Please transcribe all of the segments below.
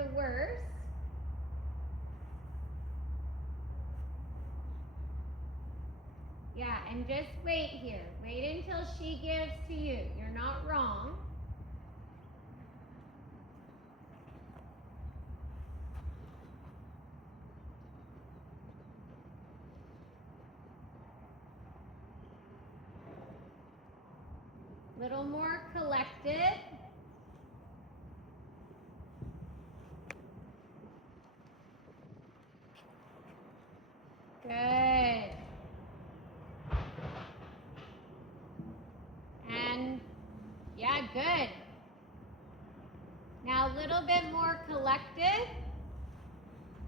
the worst. Yeah, and just wait here. Wait until she gives to you. You're not wrong. Little more collected. Good. And yeah, good. Now a little bit more collected.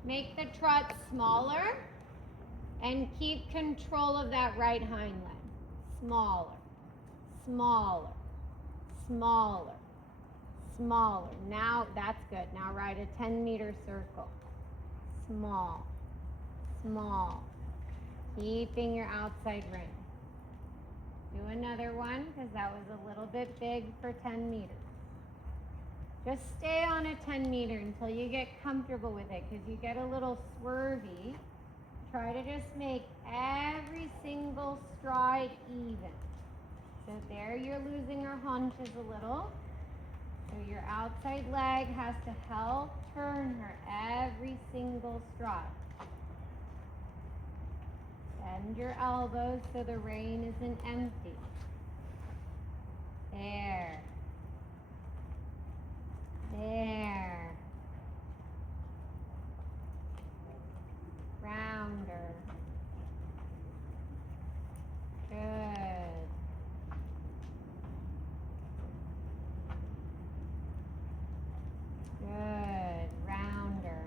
Make the trot smaller and keep control of that right hind leg. Smaller, smaller, smaller, smaller. Now that's good. Now ride a 10-meter circle. Small, small. Keeping your outside ring. Do another one because that was a little bit big for 10 meters. Just stay on a 10 meter until you get comfortable with it because you get a little swervy. Try to just make every single stride even. So there you're losing her haunches a little. So your outside leg has to help turn her every single stride. Bend your elbows so the rein isn't empty. There. There. Rounder. Good. Good. Rounder.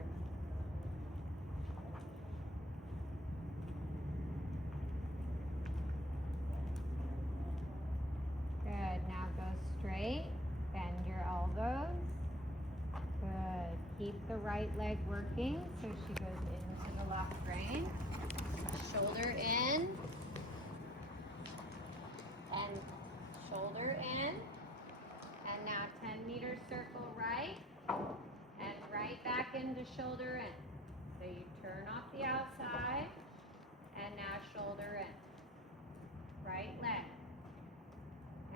Good. Now go straight. Bend your elbows. Good. Keep the right leg working so she goes into the left rein. Shoulder in. And shoulder in. And now 10-meter circle right. And right back into shoulder in. So you turn off the outside. And now shoulder in. Right leg.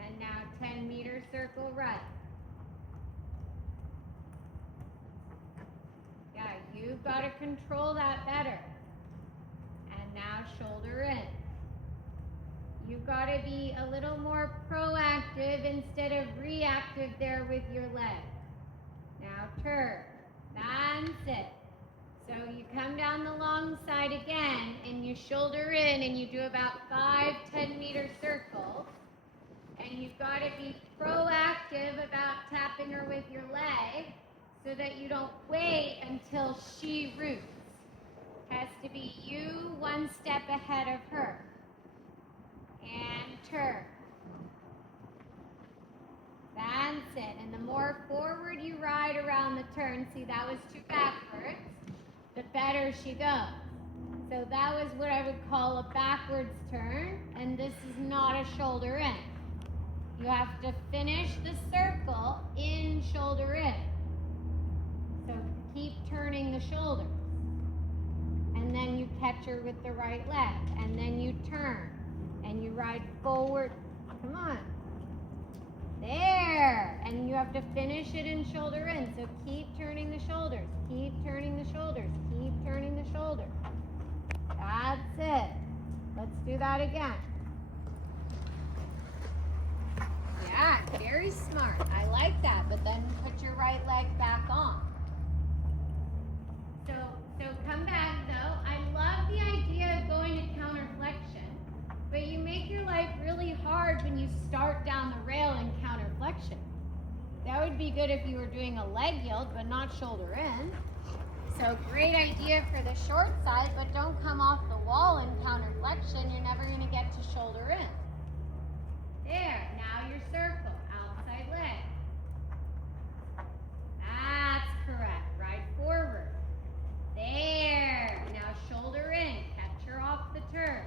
And now 10-meter circle right. Yeah, you've got to control that better. And now shoulder in. You've got to be a little more proactive instead of reactive there with your leg. Now turn. That's it. So you come down the long side again and you shoulder in and you do about 5 10-meter circles. And you've got to be proactive about tapping her with your leg so that you don't wait until she roots. Has to be you one step ahead of her. And turn. That's it. And the more forward you ride around the turn, see that was too backwards, the better she goes. So that was what I would call a backwards turn, and this is not a shoulder in. You have to finish the circle in shoulder in. So keep turning the shoulders. And then you catch her with the right leg. And then you turn. And you ride forward. Come on. There. And you have to finish it in shoulder in. So keep turning the shoulders. Keep turning the shoulders. Keep turning the shoulders. That's it. Let's do that again. Yeah, very smart. I like that. But then put your right leg back on. So come back though. I love the idea of going to counterflexion, but you make your life really hard when you start down the rail in counterflexion. That would be good if you were doing a leg yield, but not shoulder in. So great idea for the short side, but don't come off the wall in counterflexion. You're never going to get to shoulder in. There, now your circle, outside leg. That's correct. Ride forward. There. Now shoulder in. Catch her off the turn.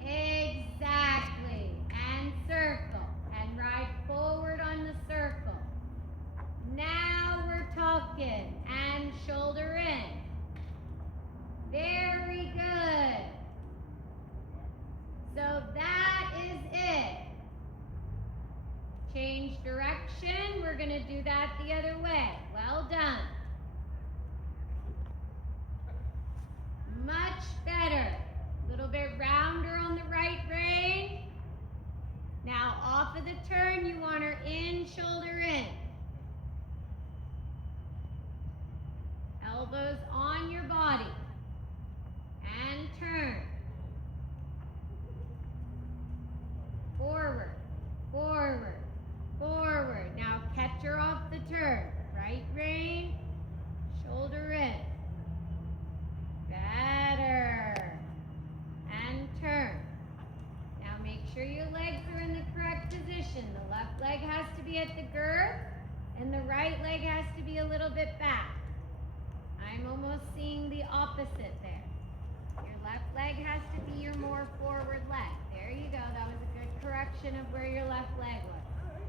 Exactly. And circle. And ride forward on the circle. Now we're talking. change direction. We're going to do that the other way. Well done. Much better. A little bit rounder on the right rein. Now off of the turn, you want her in, shoulder in. Elbows on your body. And turn. Forward, forward, forward. Now catch her off the turn. Right rein, shoulder in. Better. And turn. Now make sure your legs are in the correct position. The left leg has to be at the girth, and the right leg has to be a little bit back. I'm almost seeing the opposite there. Your left leg has to be your more forward leg. There you go. That was a good correction of where your left leg was.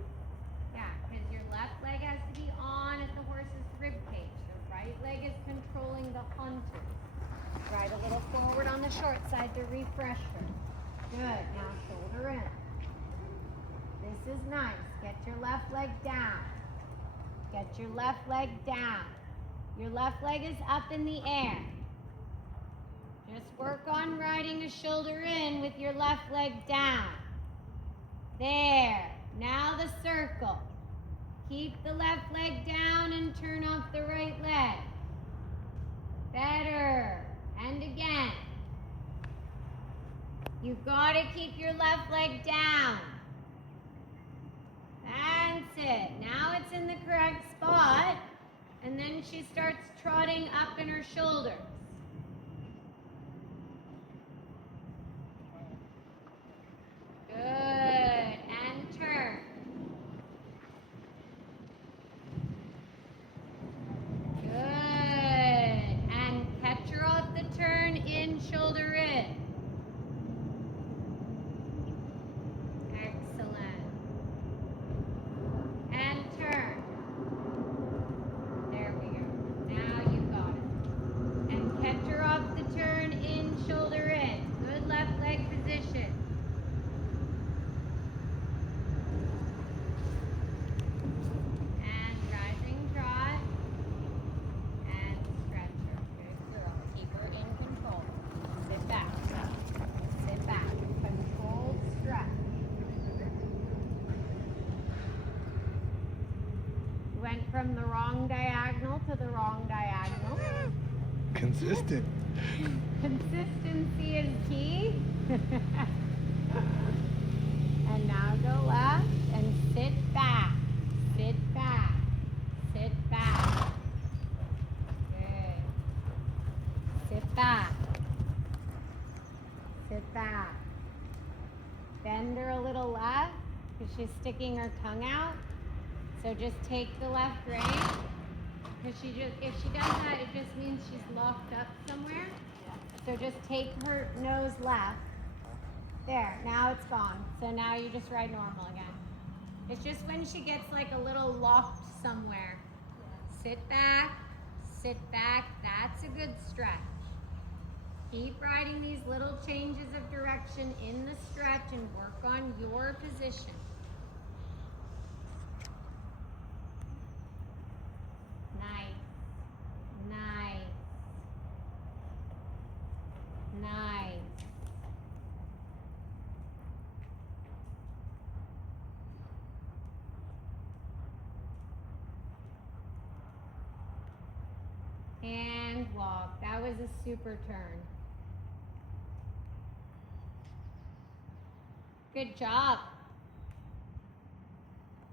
Yeah, because your left leg has to be on at the horse's rib cage. The right leg is controlling the hunter. Right a little forward on the short side to refresh her. Good. Now shoulder in. This is nice. Get your left leg down. Get your left leg down. Your left leg is up in the air. Just work on riding a shoulder in with your left leg down. There. Now the circle. Keep the left leg down and turn off the right leg. Better. And again. You've got to keep your left leg down. That's it. Now it's in the correct spot. And then she starts trotting up in her shoulders. Good. And turn. Good. And catch her off the turn, in, shoulder in. Excellent. And turn. There we go. Now you got it. And catch her off the turn, in, shoulder in. Good left leg position. And rising trot. And stretch her. Good girl. Keep her in control. Sit back. Sit back. Controlled stretch. Went from the wrong diagonal to the wrong diagonal. Consistent. Consistency is key. And now go left and sit back. Sit back. Sit back. Good. Sit back. Sit back. Bend her a little left because she's sticking her tongue out. So just take the left rein. Because if she does that, it just means she's locked up somewhere. So just take her nose left. There, now it's gone. So now you just ride normal again. It's just when she gets like a little locked somewhere. Sit back, that's a good stretch. Keep riding these little changes of direction in the stretch and work on your position. Nice. And walk. That was a super turn. Good job.